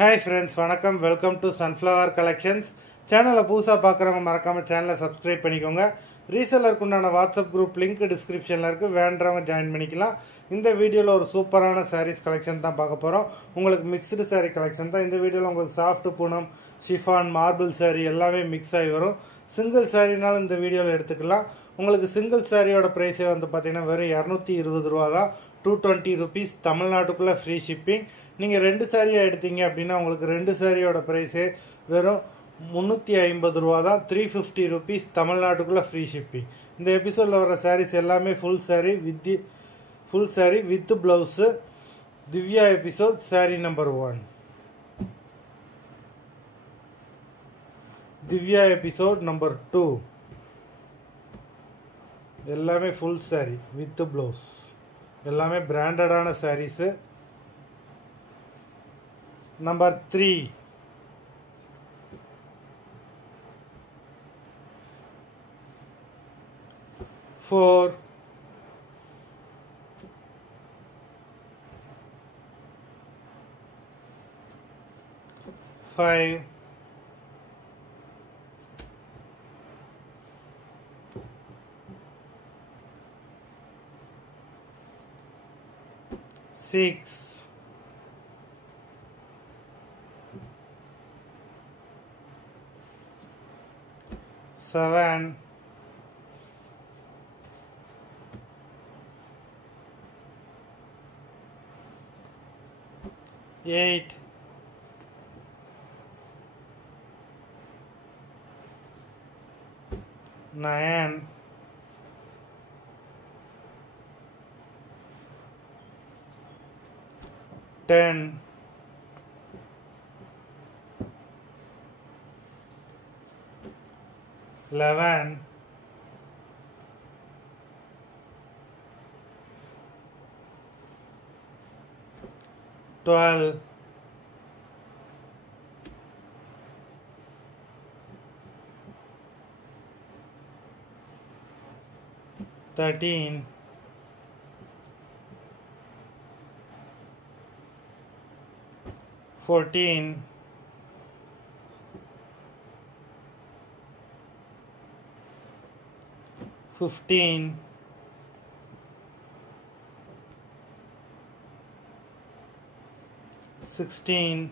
Hi friends, வணக்கம். Welcome to sunflower collections. சேனலை புதுசாக பார்க்குறவங்க மறக்காமல் சேனலை சப்ஸ்கிரைப் பண்ணிக்கோங்க. ரீசெல்லருக்கு உண்டான வாட்ஸ்அப் குரூப் லிங்க் டிஸ்கிரிப்ஷனில் இருக்குது, வேண்டவங்க ஜாயின் பண்ணிக்கலாம். இந்த வீடியோவில் ஒரு சூப்பரான சாரீஸ் கலெக்ஷன் தான் பார்க்க போகிறோம். உங்களுக்கு மிக்ஸ்டு சாரீ கலெக்ஷன் தான். இந்த வீடியோவில் உங்களுக்கு soft Poonam, chiffon, marble sari எல்லாமே மிக்ஸ் ஆகி வரும். சிங்கிள் சாரீனாலும் இந்த வீடியோவில் எடுத்துக்கலாம். உங்களுக்கு சிங்கிள் சாரியோட ப்ரைஸே வந்து பார்த்தீங்கன்னா வெறும் 220 ரூபா தான். 220 ருபீஸ். தமிழ்நாட்டுக்குள்ளே ஃப்ரீ ஷிப்பிங். நீங்கள் 2 சாரியாக எடுத்தீங்க அப்படின்னா உங்களுக்கு 2 சாரியோட ப்ரைஸே வெறும் 350 ரூபா தான். 350 ருபீஸ். தமிழ்நாட்டுக்குள்ளே ஃப்ரீ ஷிப்பிங். இந்த எபிசோடில் வர சாரீஸ் எல்லாமே full sari with blouse. Divya episode sari number 1. Divya episode number 2 எல்லாமே ஃபுல் சாரீ வித் ப்ளவுஸ். எல்லாமே பிராண்டடான சாரீஸு. நம்பர் 3 4 5 6 7 8 9 10 11 12 13 14 15 16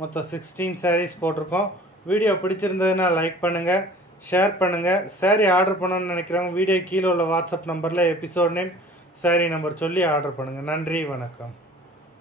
மொத்தம் 16 சாரீஸ் போட்டிருக்கோம். வீடியோ பிடிச்சிருந்ததுன்னா லைக் பண்ணுங்கள், ஷேர் பண்ணுங்கள். சாரீ ஆர்டர் பண்ணணும்னு நினைக்கிறவங்க வீடியோ கீழே உள்ள வாட்ஸ்அப் நம்பரில் எபிசோட் நேம், சாரீ நம்பர் சொல்லி ஆர்டர் பண்ணுங்கள். நன்றி, வணக்கம்.